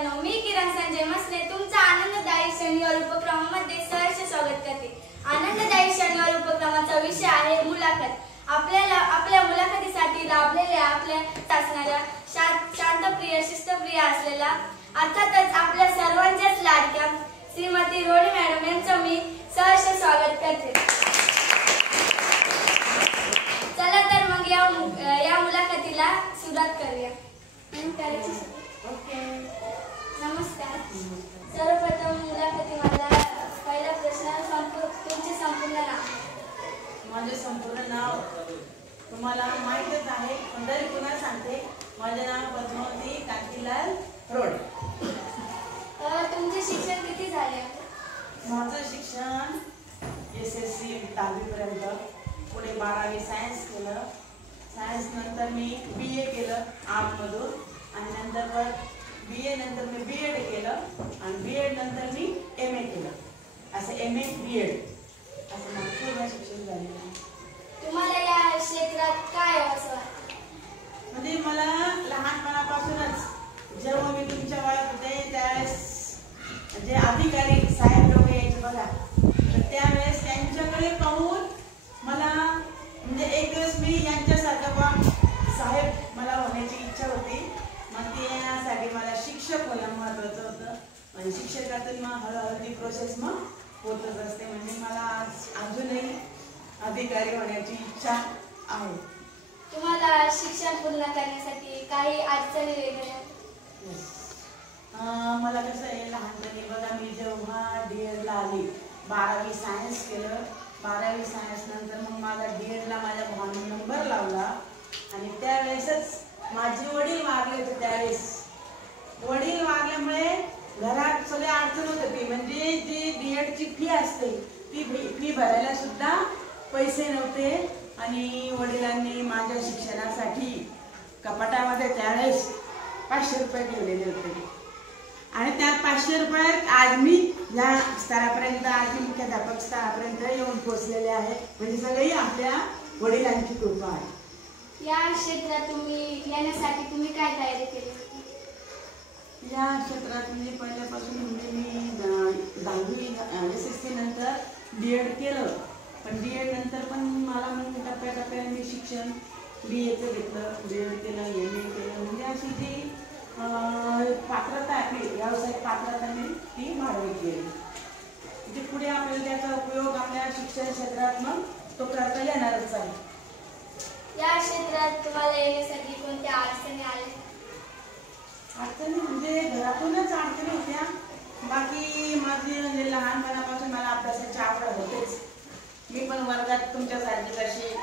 मित्रांनो, मी किरण संजय मसले तुमचा आनंददायी शनिवार उपक्रमामध्ये सहर्ष स्वागत करते। आनंददायी शनिवार उपक्रमाचा विषय आहे मुलाखत। आपल्या मुलाखतीसाठी लाभलेल्या आपल्या शासनाच्या शांतप्रिय शिस्तप्रिय असलेला अर्थातच आपल्या सर्वांच्याच लाडक्या श्रीमती रोहिणी मॅडम यांचं मी सहर्ष स्वागत करते। चला तर मग या मुलाखतीला सुरुवात करूया। नमस्कार। सर्वप्रथम मुलाखतीमधला पहिला प्रश्न, तुमचे संपूर्ण नाव? माझे संपूर्ण नाव तुम्हाला माहीतच आहे, पण तरी पुन्हा सांगते। माझे नाव पद्मावती कांतीलाल रोड। तुमचे शिक्षण किती झाले? माझं शिक्षण SSC 10वी पर्यंत, पुढे 12वी सायन्स केलं। सायन्स नंतर मी BA केलं आर्टमधून, आणि नंतर BA नंतर मी B.Ed केलं, आणि B.Ed नंतर मी MA केलं। असं MA B.Ed असं माझं पूर्ण शिक्षण झालेलं आहे। तुम्हाला या क्षेत्रात काय असं वाटतं? म्हणजे मला लहानपणापासूनच जेव्हा मी तुमच्या वयात होते त्यावेळेस जे अधिकारी साहेब लोक यायचे बघा, तर त्यावेळेस त्यांच्याकडे पाहून मला म्हणजे एक दिवस मी यांच्यासारखं साहेब मला होण्याची इच्छा होती। मग त्यासाठी मला शिक्षक होणं महत्त्वाचं होतं, आणि शिक्षकातून मग हळूहळू ती प्रोसेस मग होतच असते। म्हणजे मला अजूनही अधिकारी होण्याची इच्छा आहे। तुम्हाला शिक्षण पूर्ण करण्यासाठी काही अडचणी वगैरे? मला कसं आहे, लहानपणी बघा मी जेव्हा D.Edला आली, 12वी सायन्स केलं, 12वी सायन्स नंतर मग माझा D.Edला माझ्या भावाने नंबर लावला, आणि त्यावेळेसच माझे वडील वारले होते। त्यावेळेस वडील वारल्यामुळे घरात सगळी अडचण होत होती। म्हणजे जी D.Edची फी असते ती फी भरायला सुद्धा पैसे नव्हते, आणि वडिलांनी माझ्या शिक्षणासाठी कपाटामध्ये त्यावेळेस 500 रुपये ठेवलेले होते, आणि त्या 500 रुपयात आज मी या स्तरापर्यंत, आज मी मुख्याध्यापक स्तरापर्यंत येऊन पोहोचलेले आहे। म्हणजे सगळी आपल्या वडिलांची कृपा आहे। या क्षेत्रात येण्यासाठी तुम्ही काय तयारी केली? या क्षेत्रात मी पहिल्यापासून म्हणजे मी 10वी SSC नंतर D.Ed केलं, पण D.Ed नंतर पण मला मग टप्प्याटप्प्याने मी शिक्षण BAचं घेतलं, B.Ed केलं, MA केलं। म्हणजे अशी जी पात्रता आहे, व्यावसायिक पात्रता मी ती वाढवत गेली। म्हणजे पुढे आपल्याला त्याचा उपयोग आपल्या शिक्षण क्षेत्रात मग तो करता येणारच आहे। या क्षेत्रात तुम्हाला येण्यासाठी कोणत्या अडचणी आल्या? अडचणी म्हणजे घरातूनच अडचणी होत्या, बाकी माझी म्हणजे लहानपणापासून मला अभ्यासाची आवड होतेच। मी पण वर्गात तुमच्यासारखी कशी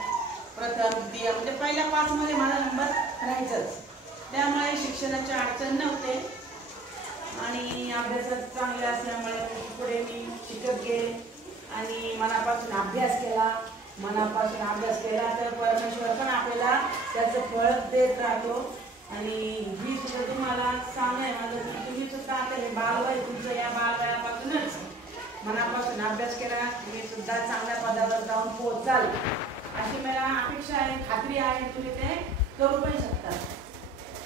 प्रथम द्वितीय म्हणजे पहिल्या 5 मध्ये माझा नंबर राहायचाच, त्यामुळे शिक्षणाची अडचण नव्हते, आणि अभ्यासात चांगले असल्यामुळे पुढे मी शिकत गेले, आणि मनापासून अभ्यास केला। मनापासून अभ्यास केला तर परमेश्वर पण आपल्याला त्याचं फळ देत राहतो। आणि मी सुद्धा तुम्हाला सांगणे माझं, तुम्ही सुद्धा आता हे बालवय तुमचं, या बालवयापासूनच मनापासून अभ्यास केला, तुम्ही सुद्धा चांगल्या पदावर जाऊन पोहोचाल अशी मला अपेक्षा आहे, खात्री आहे। तुम्ही ते करू पण शकता।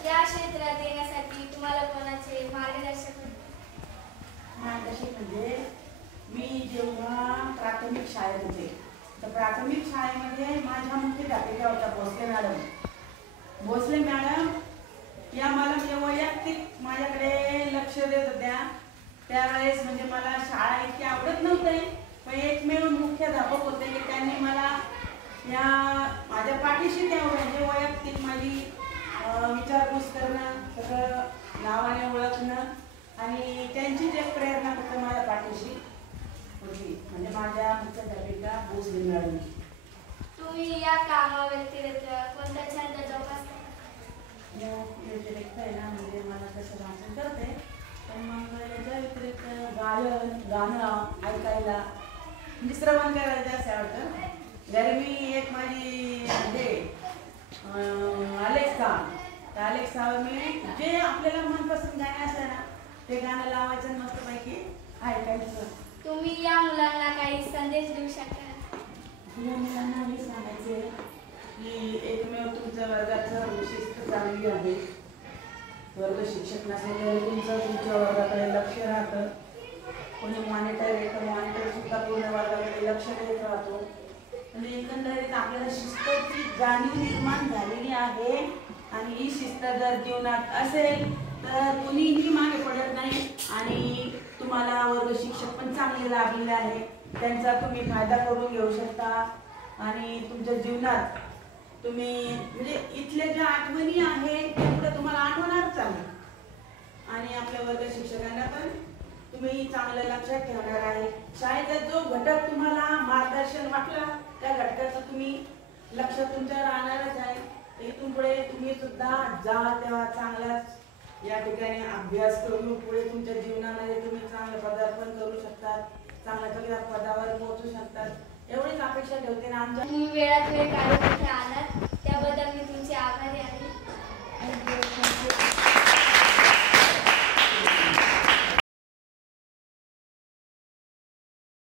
या क्षेत्रात येण्यासाठी तुम्हाला कोणाचे मार्गदर्शक म्हणजे मी जेव्हा प्राथमिक शाळेत होते, तर प्राथमिक शाळेमध्ये माझ्या मुख्याध्यापिका होत्या भोसले मॅडम। या मला वैयक्तिक माझ्याकडे लक्ष देत होत्या। त्यावेळेस म्हणजे मला शाळा इतकी आवडत नव्हते, पण एकमेव मुख्याध्यापक होते की त्यांनी मला या माझ्या पाठीशी त्या म्हणजे वैयक्तिक माझी विचारपूस करणं, सगळं नावाने ओळखणं, आणि त्यांची जे प्रेरणा फक्त माझ्या पाठीशी होती, म्हणजे माझ्या मुख्याध्यापिका भोसले मॅडम। तुम्ही या कामाव्यतिरिक्त कोणता छंद जोपासता? या व्यतिरिक्त आहे ना, म्हणजे मला कसं वाचन करते, पण मग याच्या व्यतिरिक्त गाणं ऐकायला म्हणजे श्रवण करायला जास्त आवडतं। घरी मी एक माझी म्हणजे अलेक्सावर मी जे आपल्याला मनपसंत गाणे असते ना ते गाणं लावायचं, मस्तपैकी ऐकायचं। तुम्ही या मुलांना काही संदेश देऊ शकता? या मुलांना हे सांगायचे की एकमेव तुमच्या वर्गाचं शिस्त चांगली आहे, वर्ग शिक्षक नसले तरी तुमच्या वर्गाकडे लक्ष राहतं. कोणी मॉनिटर येतं, मॉनिटर सुद्धा पूर्ण वर्गाकडे लक्ष देत राहतो. म्हणजे एकंदरीत आपल्याला शिस्तीची जाणीव निर्माण झालेली आहे. आणि ही शिस्त जर जीवनात असेल तर कुणीही मागे पडत नाही. आणि तुम्हाला वर्ग शिक्षक पण चांगले लाभलेले आहे, त्यांचा तुम्ही फायदा करून घेऊ शकता. आणि तुमच्या जीवनात तुम्ही म्हणजे इथल्या ज्या आठवणी आहे त्या पुढे तुम्हाला आठवणारच आहे. आणि आपल्या वर्ग शिक्षकांना पण तुम्ही चांगलं लक्षात ठेवणार आहे. शाळेचा जो घटक तुम्हाला मार्गदर्शन वाटला त्या घटकाचं तुम्ही लक्ष तुमच्या राहणारच आहे. इथून पुढे तुम्ही सुद्धा जा तेव्हा चांगलाच या ठिकाणी अभ्यास करून पुढे तुमच्या जीवनामध्ये तुम्ही चांगलं पदार्पण करू शकतात, चांगल्या पदावर पोहोचू शकतात, एवढीच अपेक्षा ठेवते ना आमच्या. तुम्ही वेळात वेळ काढून इथे आलात त्याबद्दल मी तुमचे आभारी आहे.